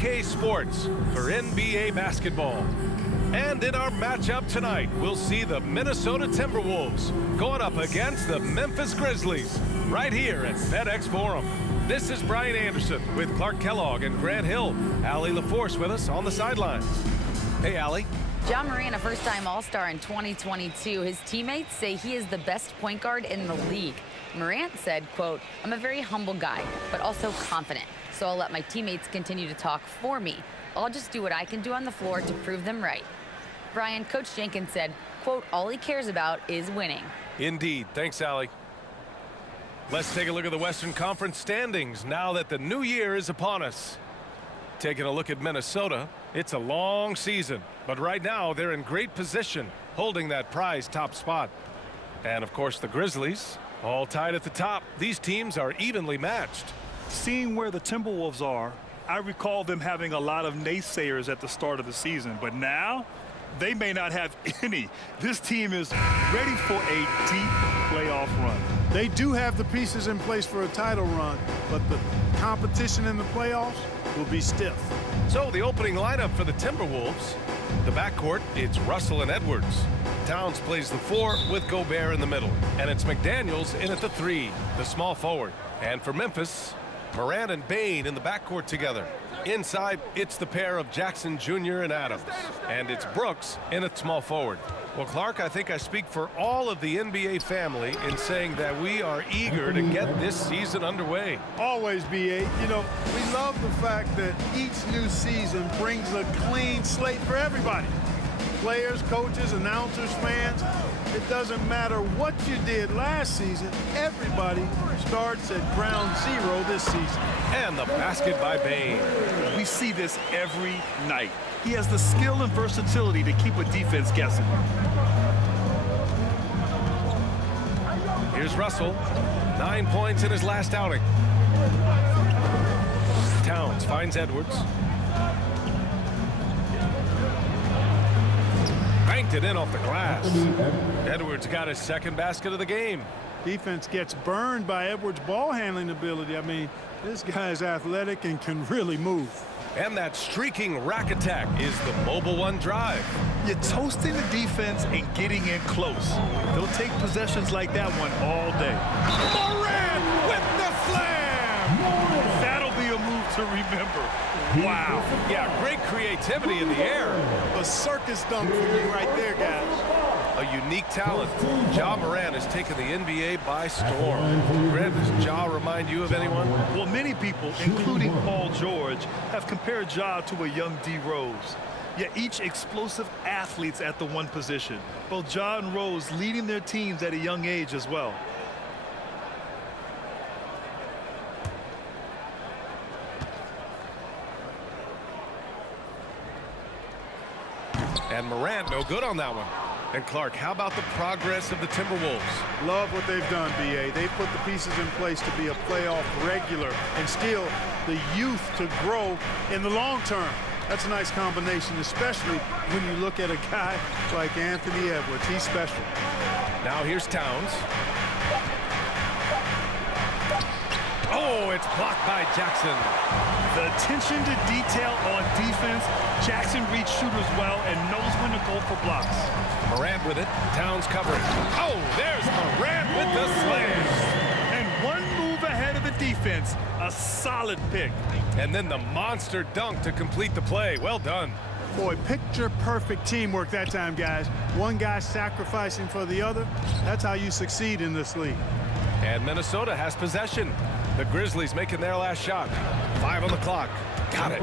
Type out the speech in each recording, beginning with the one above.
2K Sports for NBA basketball. And in our matchup tonight, we'll see the Minnesota Timberwolves going up against the Memphis Grizzlies right here at FedEx Forum. This is Brian Anderson with Clark Kellogg and Grant Hill. Allie LaForce with us on the sidelines. Hey, Allie. Ja Morant, a first-time All-Star in 2022. His teammates say he is the best point guard in the league. Morant said, quote, "I'm a very humble guy, but also confident. So I'll let my teammates continue to talk for me. I'll just do what I can do on the floor to prove them right." Brian, Coach Jenkins said, quote, "All he cares about is winning." Indeed. Thanks, Allie. Let's take a look at the Western Conference standings now that the new year is upon us. Taking a look at Minnesota, it's a long season, but right now they're in great position, holding that prized top spot. And of course the Grizzlies, all tied at the top. These teams are evenly matched. Seeing where the Timberwolves are, I recall them having a lot of naysayers at the start of the season, but now they may not have any. This team is ready for a deep playoff run. They do have the pieces in place for a title run, but the competition in the playoffs will be stiff. So the opening lineup for the Timberwolves, the backcourt, it's Russell and Edwards. Towns plays the 4 with Gobert in the middle, and it's McDaniels in at the 3, the small forward. And for Memphis, Morant and Bane in the backcourt together. Inside, it's the pair of Jackson Jr. and Adams. And it's Brooks in at small forward. Well, Clark, I think I speak for all of the NBA family in saying that we are eager to get this season underway. Always, BA. You know, we love the fact that each new season brings a clean slate for everybody. Players, coaches, announcers, fans. It doesn't matter what you did last season. Everybody starts at ground zero this season. And the basket by Bane. We see this every night. He has the skill and versatility to keep a defense guessing. Here's Russell, 9 points in his last outing. Towns finds Edwards. Banked it in off the glass. Edwards got his second basket of the game. Defense gets burned by Edwards' ball handling ability. I mean, this guy's athletic and can really move. And that streaking rack attack is the Mobile One drive. You're toasting the defense and getting in close. They'll take possessions like that one all day. Morant with the slam! That'll be a move to remember. Wow. Yeah, great creativity in the air. A circus dunk for you right there, guys. A unique talent. Ja Morant has taken the NBA by storm. Grant, does Ja remind you of anyone? Well, many people, including Paul George, have compared Ja to a young D. Rose. Yet each explosive athletes at the one position. Both Ja and Rose leading their teams at a young age as well. And Morant no good on that one. And Clark, how about the progress of the Timberwolves? Love what they've done, BA. They've put the pieces in place to be a playoff regular and still the youth to grow in the long term. That's a nice combination, especially when you look at a guy like Anthony Edwards. He's special. Now here's Towns. Oh, it's blocked by Jackson. The attention to detail on defense. Jackson reads shooters well and knows when to go for blocks. Morant with it. Towns covering. Oh, there's Morant with the slam. And one move ahead of the defense. A solid pick. And then the monster dunk to complete the play. Well done. Boy, picture-perfect teamwork that time, guys. One guy sacrificing for the other. That's how you succeed in this league. And Minnesota has possession. The Grizzlies making their last shot. 5 on the clock. Got it.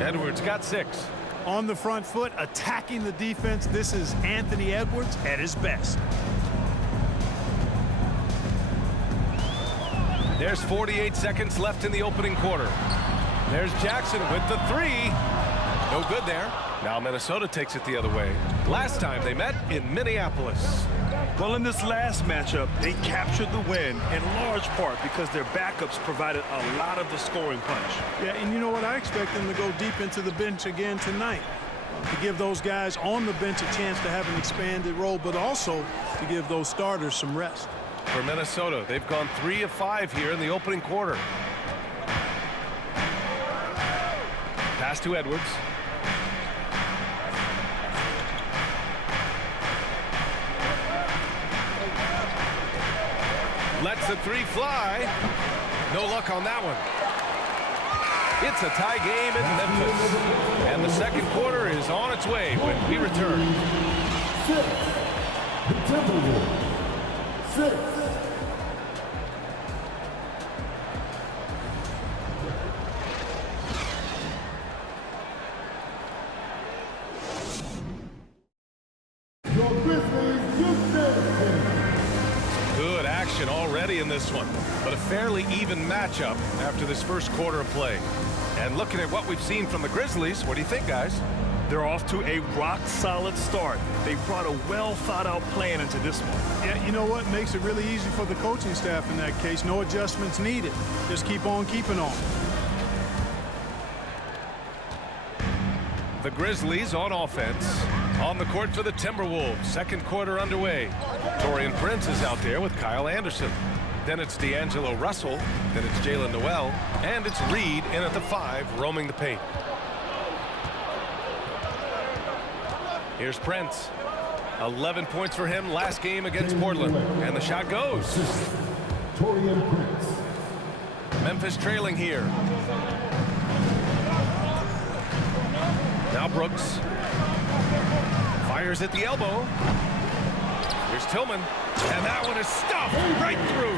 Edwards got 6. On the front foot, attacking the defense. This is Anthony Edwards at his best. There's 48 seconds left in the opening quarter. There's Jackson with the 3. No good there. Now Minnesota takes it the other way. Last time they met in Minneapolis. Well, in this last matchup, they captured the win in large part because their backups provided a lot of the scoring punch. Yeah, and you know what? I expect them to go deep into the bench again tonight to give those guys on the bench a chance to have an expanded role, but also to give those starters some rest. For Minnesota, they've gone 3 of 5 here in the opening quarter. Pass to Edwards. Lets the three fly. No luck on that one. It's a tie game in Memphis. And the second quarter is on its way when we return. 6. The Timberwolves. 6. Your Grizzlies, Good action already in this one, but a fairly even matchup after this first quarter of play. And looking at what we've seen from the Grizzlies, what do you think, guys? They're off to a rock-solid start. They brought a well-thought-out plan into this one. Yeah, you know what? Makes it really easy for the coaching staff in that case. No adjustments needed. Just keep on keeping on. The Grizzlies on offense. On the court for the Timberwolves. Second quarter underway. Taurean Prince is out there with Kyle Anderson. Then it's D'Angelo Russell. Then it's Jalen Noel. And it's Reed in at the 5, roaming the paint. Here's Prince. 11 points for him last game against Portland. And the shot goes. Taurean Prince. Memphis trailing here. Now Brooks. Fires at the elbow. Here's Tillman. And that one is stuffed right through.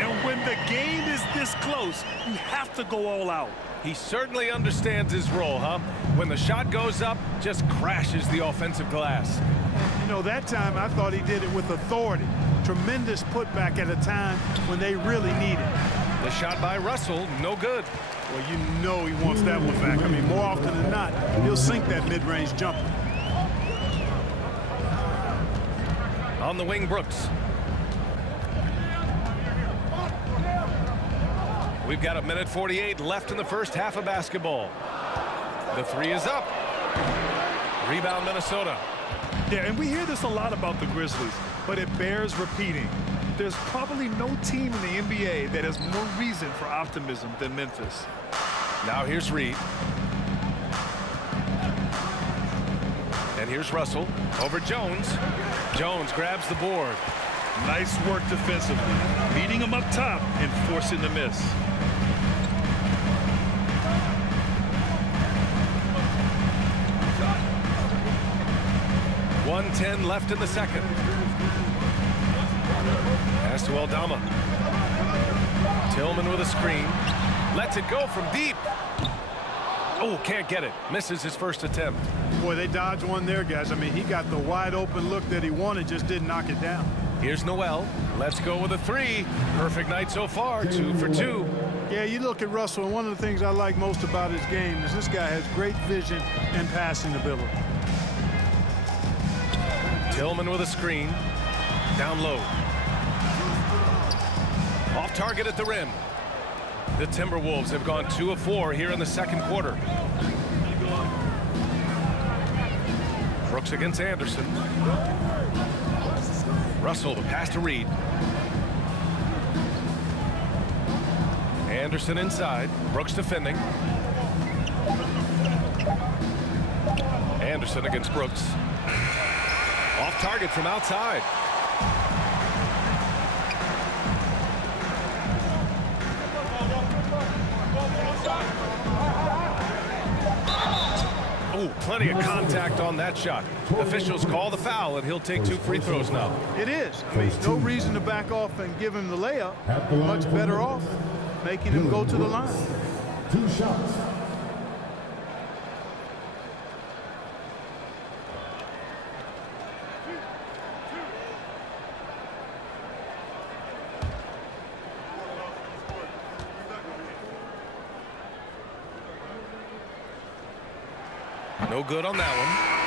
And when the game is this close, you have to go all out. He certainly understands his role, huh? When the shot goes up, just crashes the offensive glass. You know, that time I thought he did it with authority. Tremendous putback at a time when they really need it. The shot by Russell, no good. Well, you know he wants that one back. I mean, more often than not, he'll sink that mid-range jumper. On the wing, Brooks. We've got 1:48 left in the first half of basketball. The three is up. Rebound, Minnesota. Yeah, and we hear this a lot about the Grizzlies, but it bears repeating. There's probably no team in the NBA that has more reason for optimism than Memphis. Now here's Reed. And here's Russell over Jones. Jones grabs the board. Nice work defensively, beating him up top and forcing the miss. .110 left in the second. Pass to Aldama. Tillman with a screen. Lets it go from deep. Oh, can't get it. Misses his first attempt. Boy, they dodged one there, guys. I mean, he got the wide open look that he wanted, just didn't knock it down. Here's Noel. Let's go with a 3. Perfect night so far, 2 for 2. Yeah, you look at Russell, and one of the things I like most about his game is this guy has great vision and passing ability. Tillman with a screen. Down low. Off target at the rim. The Timberwolves have gone 2 of 4 here in the second quarter. Brooks against Anderson. Russell, the pass to Reed. Anderson inside. Brooks defending. Anderson against Brooks. Off target from outside. Oh, plenty of contact on that shot. Officials call the foul, and he'll take 2 free throws now. It is. I mean, no reason to back off and give him the layup. Much better off making him go to the line. 2 shots. No good on that one.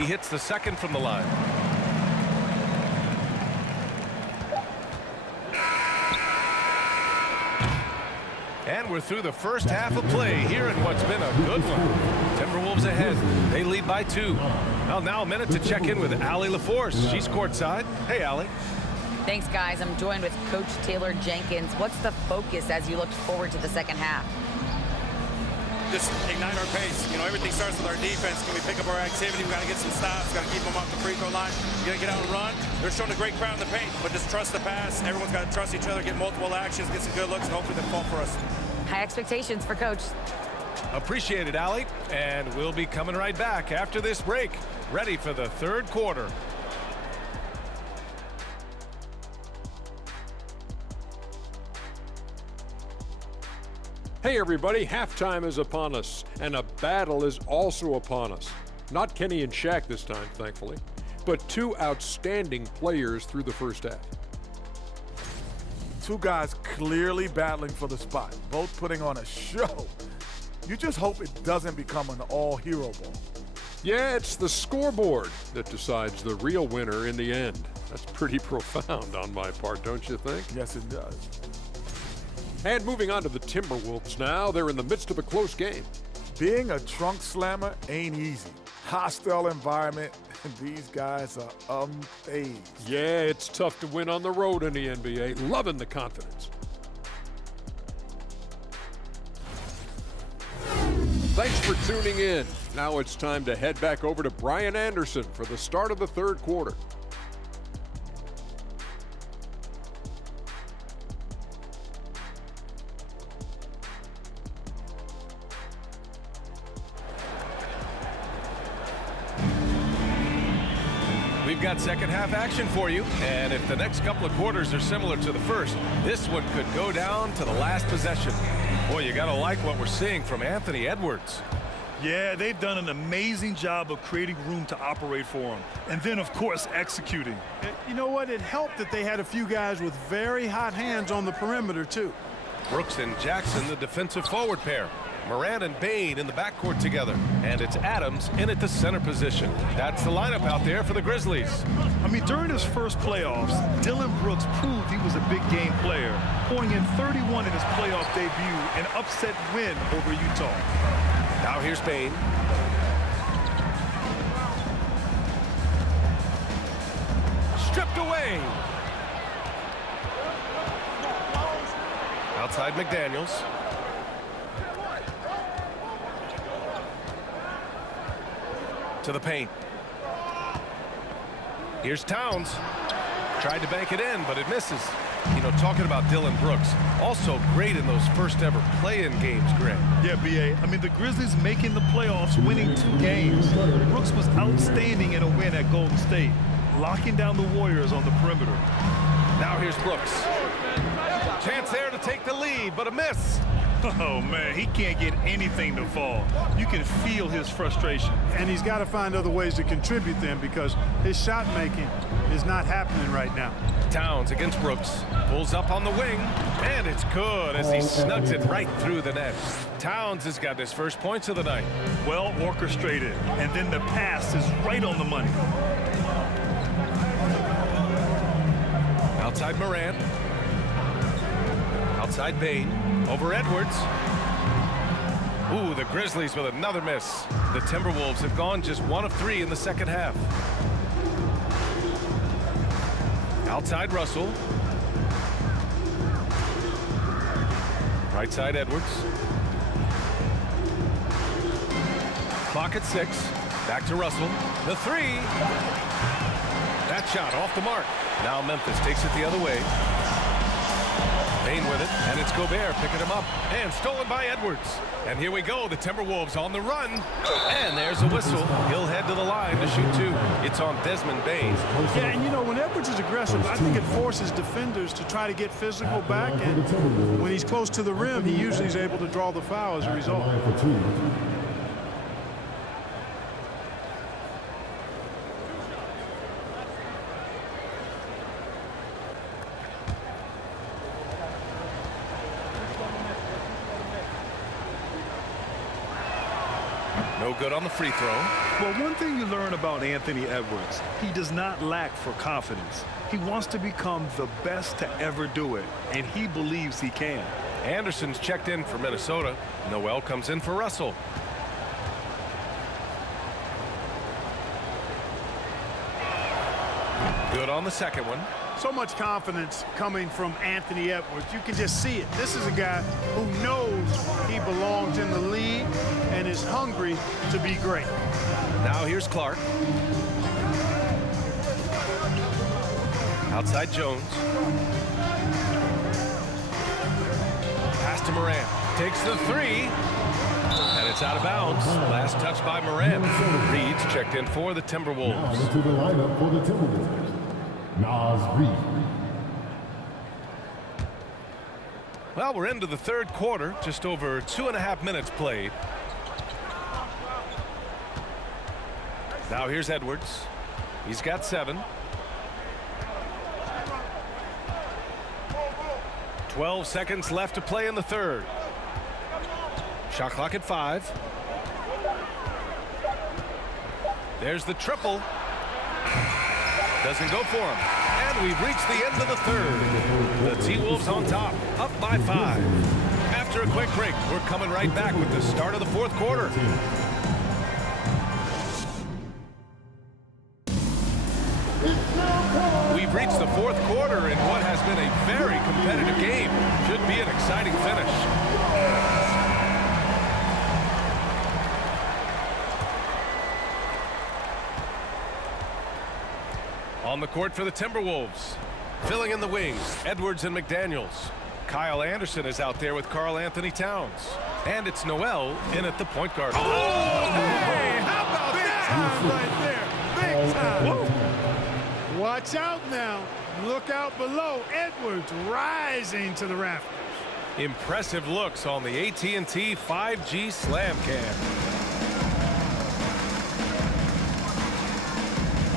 He hits the second from the line. we're through the first half of play here in what's been a good one. Timberwolves ahead. They lead by 2. Well, now a minute to check in with Allie LaForce. She's courtside. Hey, Allie. Thanks, guys. I'm joined with Coach Taylor Jenkins. What's the focus as you look forward to the second half? Just ignite our pace. You know, everything starts with our defense. Can we pick up our activity? We got to get some stops. Got to keep them off the free throw line. We got to get out and run. They're showing a great crowd in the paint, but just trust the pass. Everyone's got to trust each other, get multiple actions, get some good looks, and hopefully they fall for us. High expectations for Coach. Appreciate it, Allie. And we'll be coming right back after this break. Ready for the third quarter. Hey everybody, halftime is upon us, and a battle is also upon us. Not Kenny and Shaq this time, thankfully, but 2 outstanding players through the first half. 2 guys clearly battling for the spot, both putting on a show. You just hope it doesn't become an all-hero ball. Yeah, it's the scoreboard that decides the real winner in the end. That's pretty profound on my part, don't you think? Yes, it does. And moving on to the Timberwolves now, they're in the midst of a close game. Being a trunk slammer ain't easy. Hostile environment, and these guys are unfazed. Yeah, it's tough to win on the road in the NBA. Loving the confidence. Thanks for tuning in. Now it's time to head back over to Brian Anderson for the start of the third quarter. We've got second half action for you, and if the next couple of quarters are similar to the first, this one could go down to the last possession. Boy, you gotta like what we're seeing from Anthony Edwards. Yeah, they've done an amazing job of creating room to operate for him. And then, of course, executing. You know what? It helped that they had a few guys with very hot hands on the perimeter, too. Brooks and Jackson, the defensive forward pair. Moran and Bain in the backcourt together. And it's Adams in at the center position. That's the lineup out there for the Grizzlies. I mean, during his first playoffs, Dillon Brooks proved he was a big game player, pouring in 31 in his playoff debut, an upset win over Utah. Now here's Bain. Stripped away. Outside McDaniels. To the paint. Here's Towns. Tried to bank it in, but it misses. You know, talking about Dillon Brooks, also great in those first ever play-in games, Greg. Yeah, B.A. I mean, the Grizzlies making the playoffs, winning 2 games. Brooks was outstanding in a win at Golden State, locking down the Warriors on the perimeter. Now here's Brooks. Chance there to take the lead, but a miss. Oh, man, he can't get anything to fall. You can feel his frustration. And he's got to find other ways to contribute them because his shot making is not happening right now. Towns against Brooks. Pulls up on the wing, and it's good as he snugs it right through the net. Towns has got his first points of the night. Well orchestrated, and then the pass is right on the money. Outside Moran. Outside Bain. Over Edwards. Ooh, the Grizzlies with another miss. The Timberwolves have gone just 1 of 3 in the second half. Outside Russell. Right side Edwards. Clock at 6. Back to Russell. The 3. That shot off the mark. Now Memphis takes it the other way. Bain with it, and it's Gobert picking him up, and stolen by Edwards. And here we go, the Timberwolves on the run, and there's a whistle. He'll head to the line to shoot 2. It's on Desmond Bain. Yeah, and you know, when Edwards is aggressive, I think it forces defenders to try to get physical back, and when he's close to the rim, he usually is able to draw the foul as a result. No good on the free throw. Well, one thing you learn about Anthony Edwards, he does not lack for confidence. He wants to become the best to ever do it, and he believes he can. Anderson's checked in for Minnesota. Noel comes in for Russell. Good on the second one. So much confidence coming from Anthony Edwards. You can just see it. This is a guy who knows he belongs in the league and is hungry to be great. Now here's Clark. Outside Jones. Pass to Morant. Takes the three. And it's out of bounds. Last touch by Morant. Reed's checked in for the Timberwolves. Now into the lineup for the Timberwolves, Nas Reed. Well, we're into the third quarter. Just over 2.5 minutes played. Now here's Edwards. He's got 7. 12 seconds left to play in the third. Shot clock at 5. There's the triple. Doesn't go for him. And we've reached the end of the third. The T-Wolves on top, up by 5. After a quick break, we're coming right back with the start of the fourth quarter. We've reached the fourth quarter in what has been a very competitive game. Should be an exciting finish. On the court for the Timberwolves. Filling in the wings, Edwards and McDaniels. Kyle Anderson is out there with Karl Anthony Towns. And it's Noel in at the point guard. Oh, hey, how about that? Big time right there. Big time. Whoa. Watch out now. Look out below. Edwards rising to the rafters. Impressive looks on the AT&T 5G Slam Cam.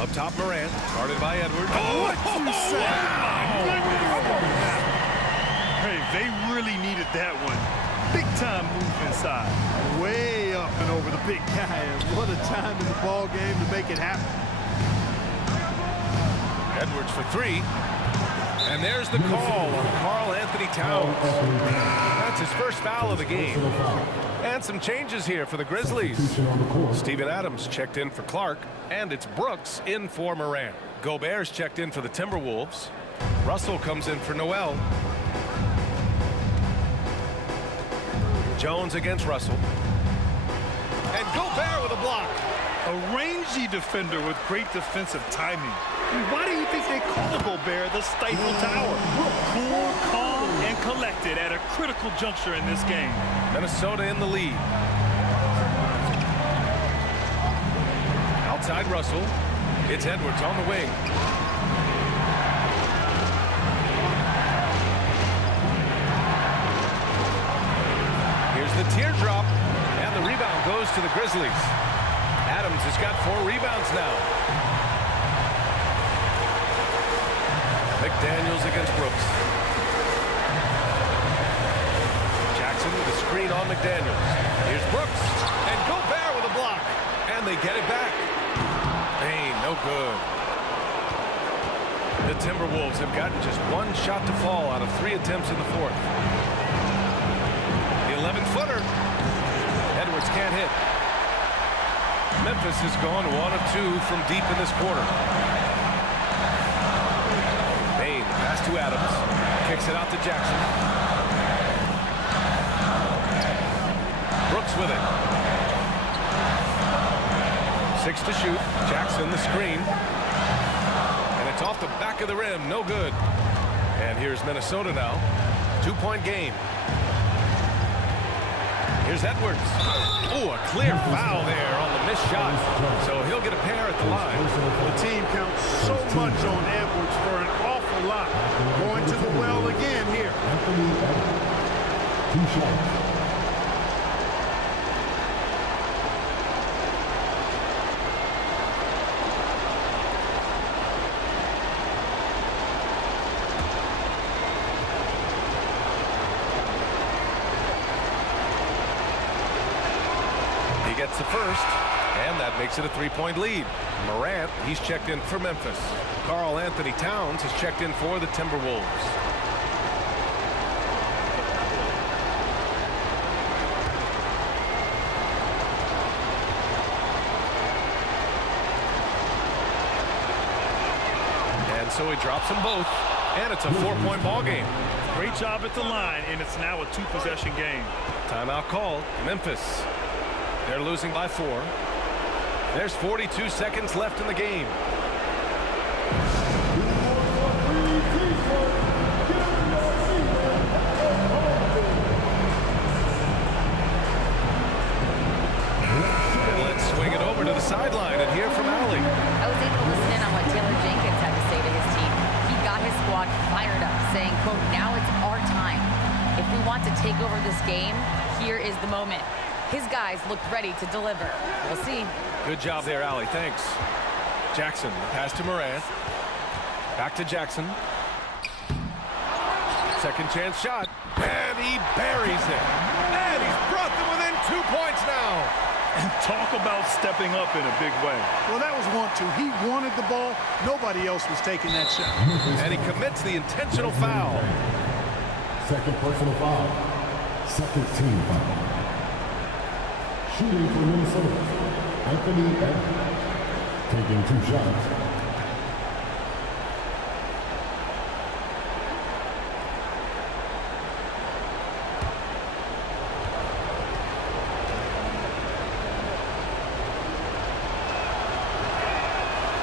Up top, Morant, guarded by Edwards. Oh, what you say? Hey, they really needed that one. Big time move inside. Way up and over the big guy. And what a time in the ball game to make it happen. Edwards for 3. And there's the call on Karl Anthony Towns. That's his first foul of the game. And some changes here for the Grizzlies. Steven Adams checked in for Clark, and it's Brooks in for Morant. Gobert's checked in for the Timberwolves. Russell comes in for Noel. Jones against Russell. And Gobert with a block. A rangy defender with great defensive timing. Why do you think they call Gobert the Stifle Tower? Cool, calm, and collected at a critical juncture in this game. Minnesota in the lead. Outside Russell. It's Edwards on the wing. Here's the teardrop. And the rebound goes to the Grizzlies. Adams has got 4 rebounds now. McDaniels against Brooks. Jackson with a screen on McDaniels. Here's Brooks. And Gobert with a block. And they get it back. Payne, no good. The Timberwolves have gotten just 1 shot to fall out of 3 attempts in the fourth. The 11-footer. Edwards can't hit. Memphis has gone 1 of 2 from deep in this quarter. Payne, pass to Adams. Kicks it out to Jackson. Brooks with it. 6 to shoot. Jackson the screen. And it's off the back of the rim. No good. And here's Minnesota now. 2-point game. Here's Edwards. Oh, a clear foul there on the missed shot. So he'll get a pair at the line. The team counts so much on Edwards for an awful lot. Going to the well again here. Anthony Edwards, 2 shots. Gets the first. And that makes it a 3-point lead. Morant, he's checked in for Memphis. Karl Anthony Towns has checked in for the Timberwolves. And so he drops them both. And it's a 4-point ball game. Great job at the line, and it's now a 2-possession game. Timeout called. Memphis. They're losing by 4. There's 42 seconds left in the game. And let's swing it over to the sideline and hear from Allie. I was able to listen in on what Taylor Jenkins had to say to his team. He got his squad fired up, saying, quote, now it's our time. If we want to take over this game, here is the moment. His guys looked ready to deliver. We'll see. Good job there, Allie. Thanks. Jackson, pass to Morant. Back to Jackson. Second chance shot. And he buries it. And he's brought them within 2 points now. And talk about stepping up in a big way. Well, that was 1-2. He wanted the ball. Nobody else was taking that shot. And he commits the intentional foul. Second personal foul. Second team foul. Shooting for Minnesota, Anthony Edwards. Taking 2 shots.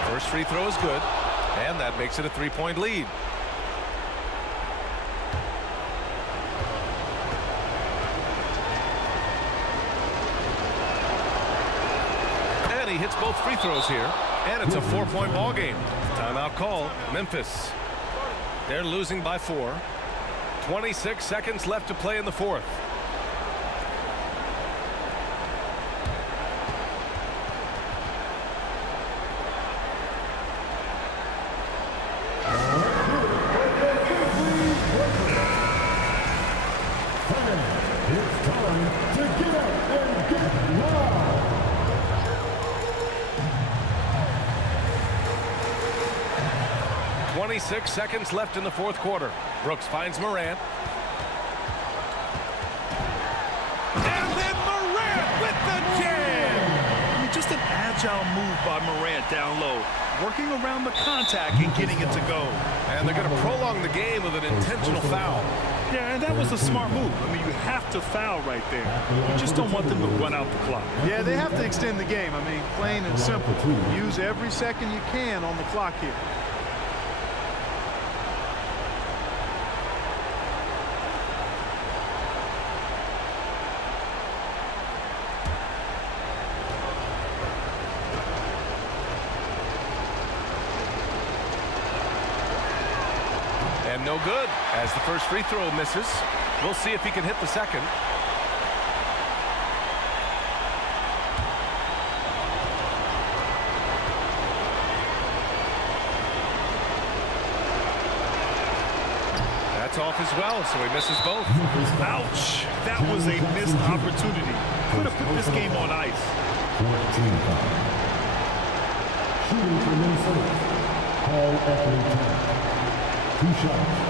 First free throw is good. And that makes it a 3-point lead. He hits both free throws here, and it's a 4-point ball game. Timeout call. Memphis. They're losing by 4. 26 seconds left to play in the 4th. It's time to get up and get wild. 26 seconds left in the 4th quarter. Brooks finds Morant. And then Morant with the jam! I mean, just an agile move by Morant down low, working around the contact and getting it to go. And they're going to prolong the game with an intentional foul. Yeah, and that was a smart move. I mean, you have to foul right there. You just don't want them to run out the clock. Yeah, they have to extend the game. I mean, plain and simple. Use every second you can on the clock here. And no good, as the first free throw misses. We'll see if he can hit the second. That's off as well, so he misses both. Ouch! That was a missed opportunity. Could have put this game on ice. 14 foul. Shooting for Minnesota, Karl Anthony Towns. 2 shots.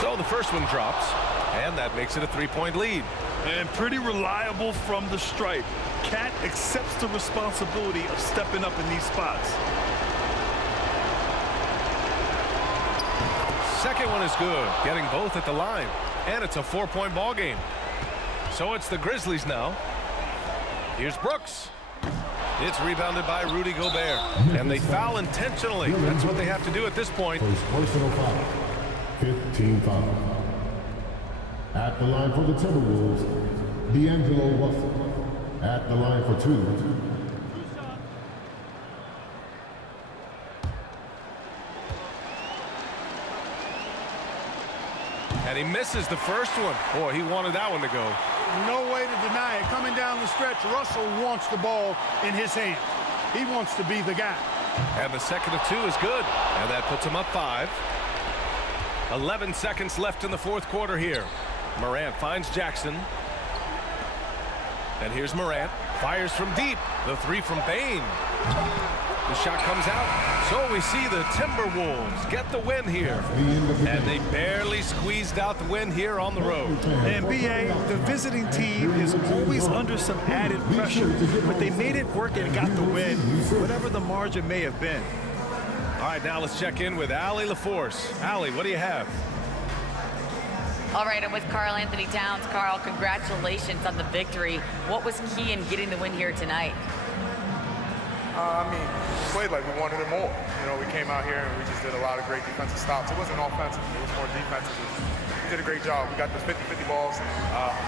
So the first one drops, and that makes it a 3-point lead. And pretty reliable from the stripe. Cat accepts the responsibility of stepping up in these spots. Second one is good, getting both at the line. And it's a 4-point ball game. So it's the Grizzlies now. Here's Brooks. It's rebounded by Rudy Gobert. And they foul intentionally. That's what they have to do at this point. First personal foul. 15 foul. At the line for the Timberwolves, D'Angelo Russell. At the line for 2. And he misses the first one. Boy, he wanted that one to go. No way to deny it. Coming down the stretch, Russell wants the ball in his hands. He wants to be the guy. And the second of 2 is good. And that puts him up 5. 11 seconds left in the fourth quarter here. Morant finds Jackson. And here's Morant. Fires from deep. The three from Bane. The shot comes out. So we see the Timberwolves get the win here. And they barely squeezed out the win here on the road. And BA, the visiting team is always under some added pressure, but they made it work and got the win, whatever the margin may have been. All right, now let's check in with Allie LaForce. Allie, what do you have? All right, I'm with Karl Anthony Towns. Karl, congratulations on the victory. What was key in getting the win here tonight? We played like we wanted it more. You know, we came out here and we just did a lot of great defensive stops. It wasn't offensive, it was more defensive. We did a great job. We got the 50-50 balls,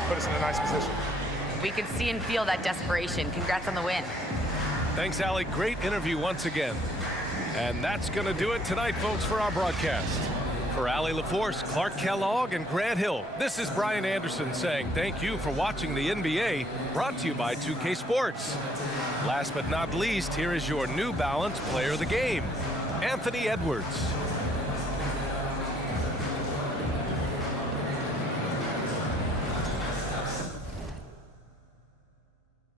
put us in a nice position. We could see and feel that desperation. Congrats on the win. Thanks, Allie. Great interview once again. And that's going to do it tonight, folks, for our broadcast. For Allie LaForce, Clark Kellogg, and Grant Hill, this is Brian Anderson saying thank you for watching the NBA, brought to you by 2K Sports. Last but not least, here is your New Balance player of the game, Anthony Edwards.